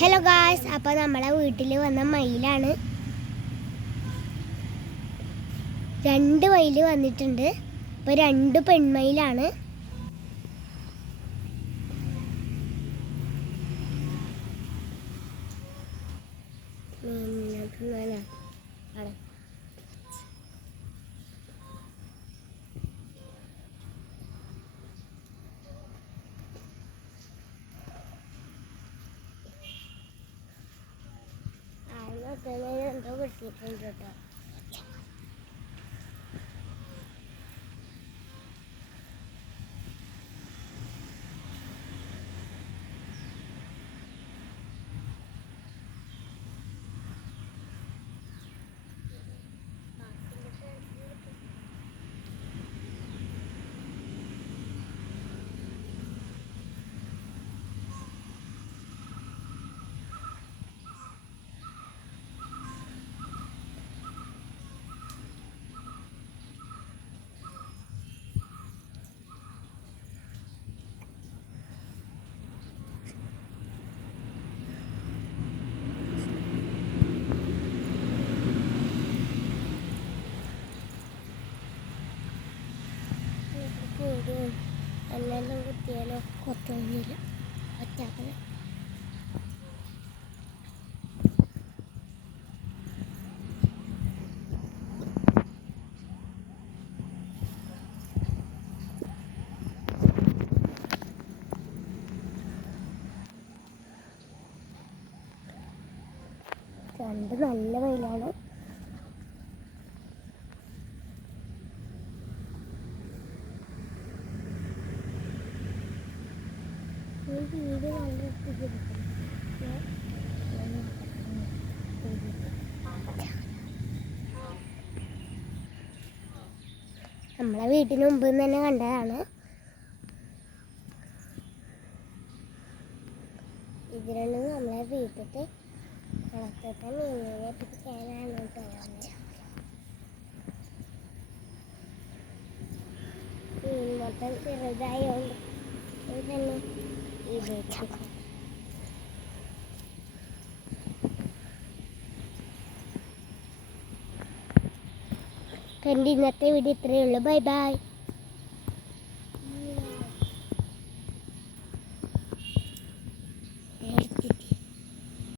Hello guys, അപ്പോൾ നമ്മളെ വീട്ടിൽ വന്ന മയിലാണ്. 2 മയിൽ വന്നിട്ടുണ്ട്. അപ്പോൾ 2 പെൺമയിലാണ്. എന്തോ കിട്ടിയിട്ടുണ്ട് കേട്ടോ. എല്ലാം കുത്തിയാലോ കൊത്തൊന്നുമില്ല ഒറ്റാക്കല. നല്ല വെയിലാണ്. നമ്മളെ വീട്ടിന് മുമ്പ് തന്നെ കണ്ടതാണ്. ഇതിലാണ് നമ്മളെ വീട്ടിലത്തെ കുളത്തത്തെ മീനിനെ പിടിക്കാനാണ് കേട്ടോ. മീൻ മൊത്തം ചെറുതായോണ്ട് തന്നെ ഇന്നത്തെ വീഡിയോ ഇത്രയേ ഉള്ളൂ. Bye bye.